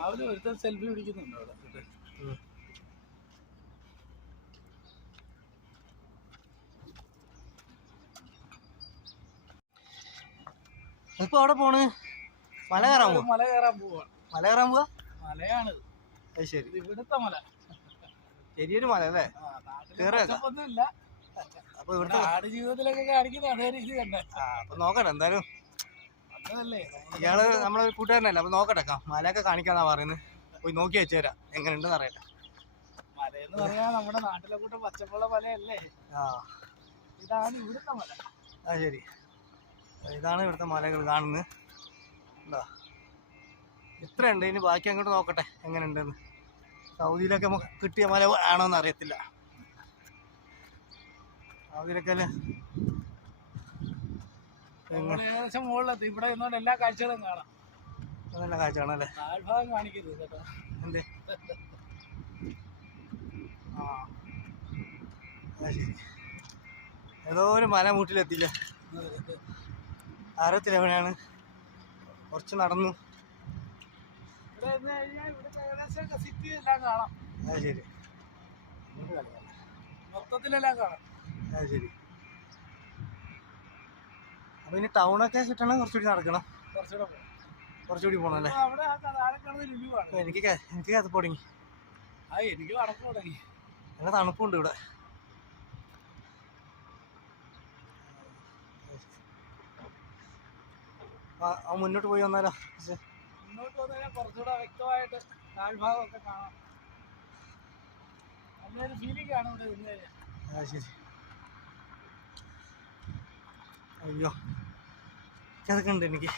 രാവിലെ ഒരുത്തൻ സെൽഫി പിടിക്കുന്നുണ്ട് അവിടെ. ഇപ്പൊ അവിടെ പോണ് മല കയറാൻ പോവാ. മല കയറാൻ പോവാ. മല കയറാൻ പോവാ. മലയാണ് അത് ശരി. ഇവിടുത്തെ മല ചെറിയൊരു മല അല്ലേ? ഒന്നുമില്ല. അപ്പൊ ഇവിടുത്തെ നാട് ജീവിതത്തിലൊക്കെ കാണിക്കുന്ന അതേ രീതി തന്നെ. അപ്പൊ നോക്കട്ടെ എന്തായാലും. അതല്ലേ ഇയാള് നമ്മളെ കൂട്ടുകാരനല്ലേ, അപ്പൊ നോക്കട്ടെ മലയൊക്കെ കാണിക്കാന്നാ പറയുന്നത്. പോയി നോക്കി വെച്ചു തരാം എങ്ങനെയുണ്ടെന്ന് അറിയട്ടെ. മലയെന്ന് പറയാ നമ്മുടെ നാട്ടിലെ കൂട്ടം പച്ചപ്പുള്ള മലയല്ലേ. ഇതാണ് ഇവിടുത്തെ മല. ആ ശരി, ഇതാണ് ഇവിടുത്തെ മലകൾ കാണുന്നത്. എന്താ ഇത്രയുണ്ട്, ഇനി ബാക്കി അങ്ങോട്ട് നോക്കട്ടെ എങ്ങനെയുണ്ടെന്ന്. സൗദിയിലൊക്കെ കിട്ടിയ മല ആണോന്ന് അറിയത്തില്ല. സൗദിയിലൊക്കെ ഏകദേശം മുകളിലെത്തി. ഇവിടെ നിന്നുകൊണ്ട് എല്ലാ കാഴ്ചകളും കാണാം. നല്ല കാഴ്ച കാണാല്ലേ? താഴ്ഭാഗം കാണിക്കരുത് കേട്ടോ. എന്തേ? ശരി, ഏതോ ഒരു മല മൂട്ടിലെത്തിയില്ല, അറിയത്തില്ല എവിടെയാണ്. കുറച്ച് നടന്നു. അത് ശരി, മൊത്തത്തിലെല്ലാം കാണാം. അത് ശരി. അപ്പൊ ഇനി ടൗണൊക്കെ കിട്ടണം, കുറച്ചുകൂടി നടക്കണം. കുറച്ചുകൂടി പോകണം അല്ലേ? എനിക്ക് കഥപ്പ് തുടങ്ങി. എനിക്ക് നടപ്പ് തുടങ്ങി. നല്ല തണുപ്പുണ്ട് ഇവിടെ. മുന്നോട്ട് പോയി വന്നാലോ? മുന്നോട്ട് വന്നാൽ കുറച്ചുകൂടെ വ്യക്തമായിട്ട് താഴ്ഭാഗമൊക്കെ കാണാം. നല്ലൊരു ഫീലിംഗ് ആണ് ഇവിടെ നിന്നേര്. ശരി. അയ്യോ, അതൊക്കെ ഉണ്ട് എനിക്ക്.